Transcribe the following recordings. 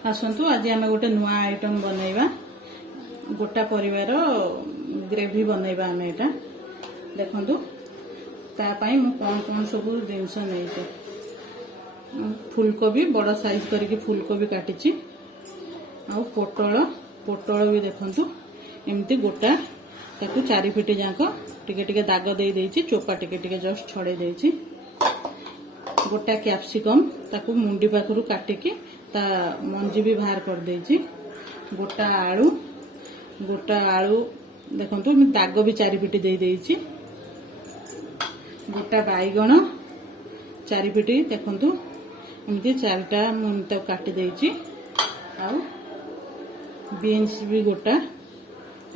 आसतु आज आम गोटे नुआ आइटम बनैबा गोटा परिवार ग्रेवी बनैबा आम एटा देखंतु तापाई मु कौन कौन सब जिनस नहीं फूलकोबी बड़ साइज करके फूलकोबी काटिची आ पोटल भी देखंतु एमती गोटा ताकू 4 फीट जाक टिके टिके दाग दे देइची चोपा टिके टिके जस्ट छड़े देइची गोटा कैप्सिकम ताकू मुंडी पाखरु काटिकी ता मंजी भी बाहर कर देइची गोटा आलू देखंतु मैं दाग भी 4 फीट दे देइची गोटा बैगण 4 फीट देखंतु एमती 4टा मुंडी तक काटी देइची आ बीन्स भी गोटा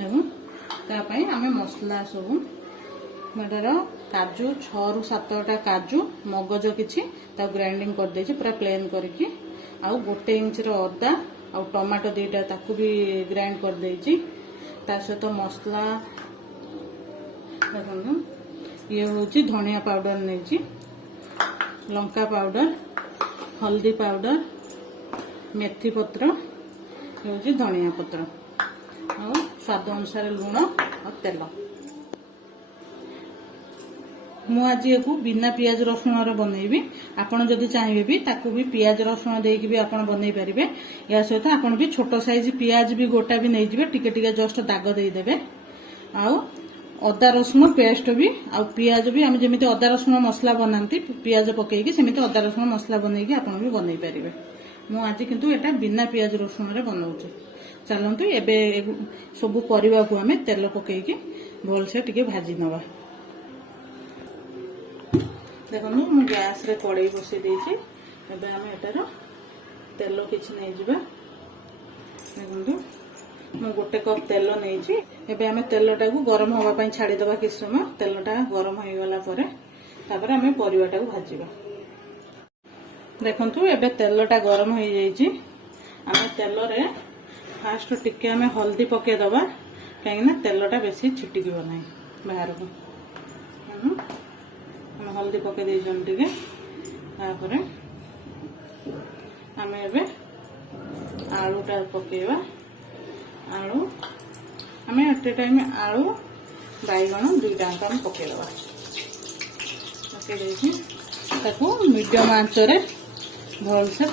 एवं तापाई आमे मसला सब मेटार काजू 6 ରୁ 7टा काजू मगज किछि ता ग्राइंडिंग कर देछि पूरा प्लेन करके आउ 1 इंच रो अदा आउ टमाटो 2टा ताकू भी ग्राइंड कर देछि ता सहित मसला देखो ये होछि धनिया पाउडर नेछि लंका पाउडर हल्दी पाउडर मेथी पत्र होछि धनिया पत्र और स्वाद अनुसार लूण और तेल मु आज को बिना पियाज रसुण बनैबी आपन जदि चाहिए भी ताकू भी पियाज रसुण देकी भी आपन बनई परिबे या सहित आपन भी छोट साइज पियाज भी गोटा भी नै जिवे टिके टिके जस्ट दाग दे देबे आ अदा रसुण पेस्ट भी आ पियाज भी हम जेमिति अदा रसुण मसला बनांती पियाज पकेकी सेमिति अदा रसुण मसला बनैकी आपन भी बनई परिबे मु आज किंतु एटा बिना पियाज रसुण रे बनाउची चलंतु एबे सब परिबा को हमें तेल पकेकी भल से टिके भाजी नवा देखो मु गैस रे कड़ाई बसई देछि एबे हम एटार तेल किछि नै जिबा देखंतु मु गोटे कप तेल नैछि एबे हम तेलटा को गरम होबा पई छाडी दबा किछ समय तेलटा गरम होई गला परे तापर हम परिवाटा को भाजीबा देखंतु एबे तेलटा गरम होई जाईछि हम तेल रे फास्ट टिके हम हल्दी पके दबा कहीं तेलटा बेसी छिटिक ना बाहर को हम हल्दी पके देछन टिके तापर हम एबे आलूटा पकेवा आलू हम एटे टाइम आलू बैगण 2टा हम पके दबा पके देछि ताकू मीडियम आंच रे भल से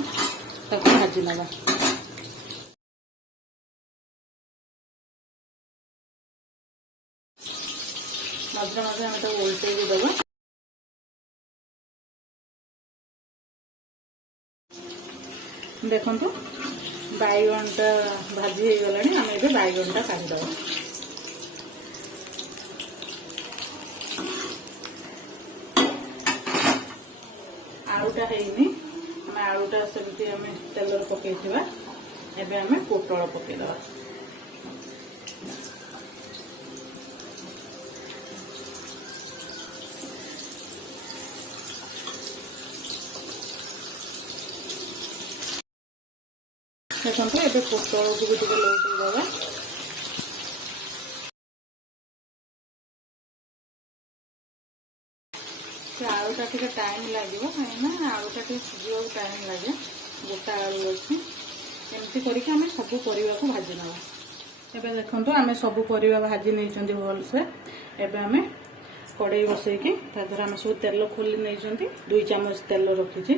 ताकू भाजी नबा मध्य मध्य हम तो उल्टे भी दबा देखंतु बैगणटा भाजी हो गलानी हम एबे बैगणटा काढी दबा आलूटा हेनी हम आलूटा सेमती हम तेल पकेइथिबा एबे हम पोटल पके दबा देखो ये पोटल को भी लौटे दबा आलूटा टे टाइम लगे कहीं आलूटा टे सीझा टाइम लगे गोटा आलू अच्छी एमती करके आम सब परिवा को भाजी नवा एबे देखंतु आम सब परिवा भाजी नहीं भल से एबे आम कड़ाई बसैकी तादर आम सब तेल खोली नहीं 2 चामच तेल रखी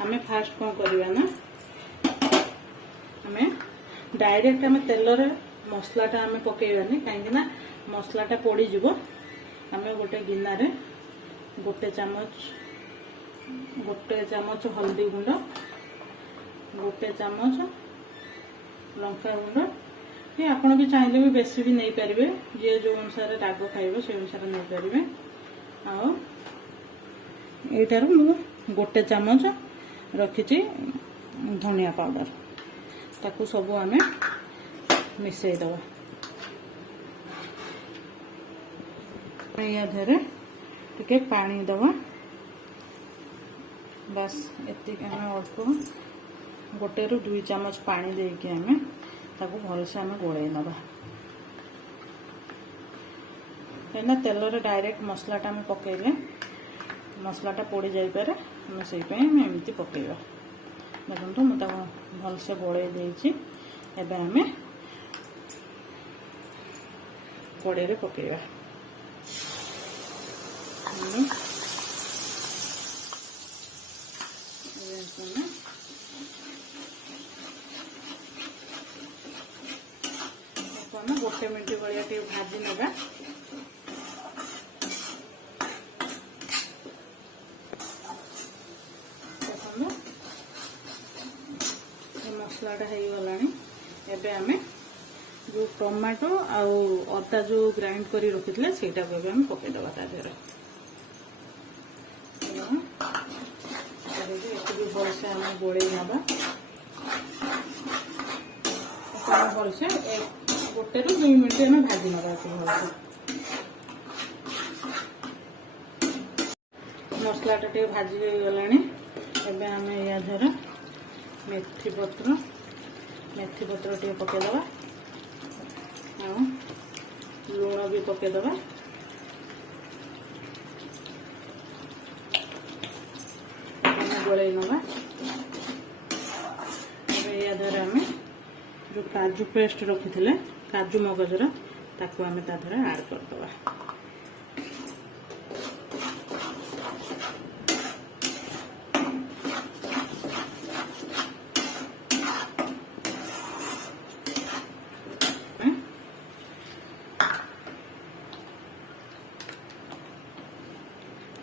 आम फास्ट कौन करवा ना आम डायरेक्ट आम तेल मसलाटा आम पकेबानी कहीं मसलाटा पड़ीज आम गोटे गिनारे गोटे चामच हल्दी गुंड गोटे चामच लंका गुंड कि आपड़ भी चाहिए भी बेसी भी नहीं पारे जी जो अनुसार राग खाइब से अनुसार नहीं पारे आईटार मु गोटे चामच रखी धनिया पाउडर ताकू सब आम मिसई दबा या धरे टिके पानी दबा बस एति अल्प 1 ରୁ 2 चामच पानी देके आम ताकू भल से आम गोड़े नवा कहीं तेल रे डायरेक्ट मसलाटा आम पकेले मसलाटा पड़ जापे से एमती पकेबा देखो मुझे भलसे गोले देती एवं आम कड़े पकेवा गोटे मिनट भाया भाजी नवा मसलाटा हो गला आम जो टमाटो आउ अदा जो ग्राइंड कर रखी से पकईदे भलसे आम गोले नवा भलसे गोटे रु 2 मिनट आम भाजी नवा भलसे मसलाटा टे भाजी हो गला एवं आम या धर मेथी पत्र टे पकईदे लुण भी पकईदे गोल नवा या धर आम जो काजू पेस्ट रखी थे काजू मगजर ताकू आम ताधर आड करदे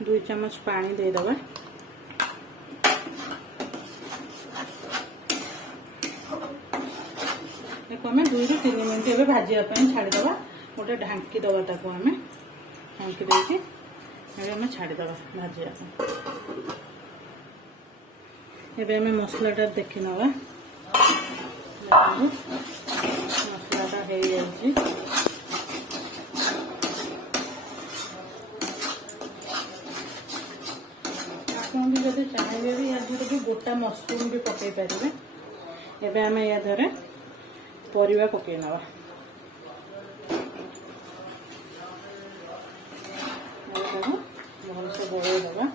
दुई चम्मच पानी देदे आम 2 ରୁ 3 मिनट ए भाजापी छाड़ीदे गोटे ढांकी दवा ताको आम ढांकी देकी आम छाड़ीदे भाजा एवं आम मसलाटा देखी नवा मसलाटा हो जाए आप भी जब चाहिए भी या भी गोटा मशरूम भी पकई पारे एवं आम या धरे परिवा पकई नवा भलसे गोल दवा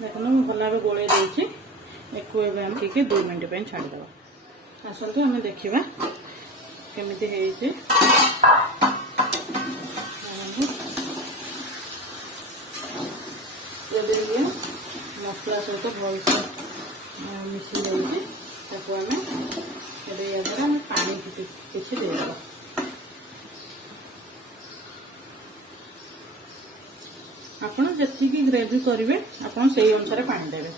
देखो भल भाव गोल देती एक 2 मिनट छाड़ीदे आसतु आम देखा केमी मसला सहित भलसे मिसी जाए आम पानी किसी देदेबा आपड़ जी ग्रेवी करेंगे आपड़ से अनुसार पानी देवे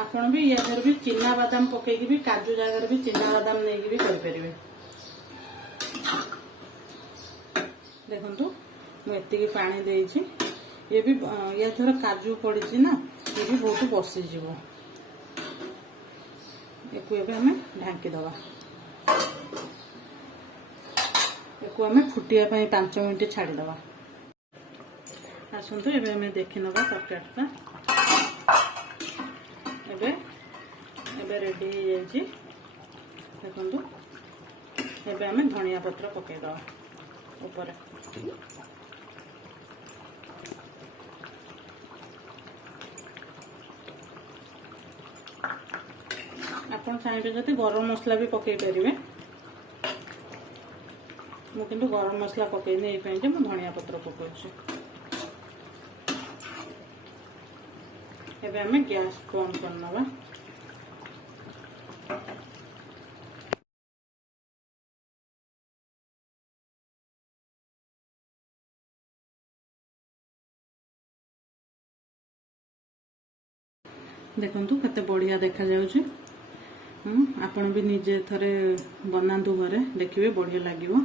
आपड़ भी या भी चिना बादाम पकईकी भी काजू जगह भी चिना बादाम नहीं भी करें देखु मुझे पानी देती ये भी या थर काजू पड़ी ना ये भी बहुत बसीज एक आम ढांकी दवा एक आम फुटिया 5 मिनट छाड़ीदे आसतु ए देखी नवा तरकारीटा एबे रेडी हो जाए देखु एबे आम धनिया पत्र पकईदे ऊपर आपन चाहिए जब गरम मसला भी पकई पारे मुझे गरम मसला पकई नहीं मुझे धनिया पत्र पकाऊँ एबे आम गैस बंद करनवा देखु केते बढ़िया देखा जाउछि आपण भी निजे थरे बनांतु घरे देखिए बढ़िया लगिवो।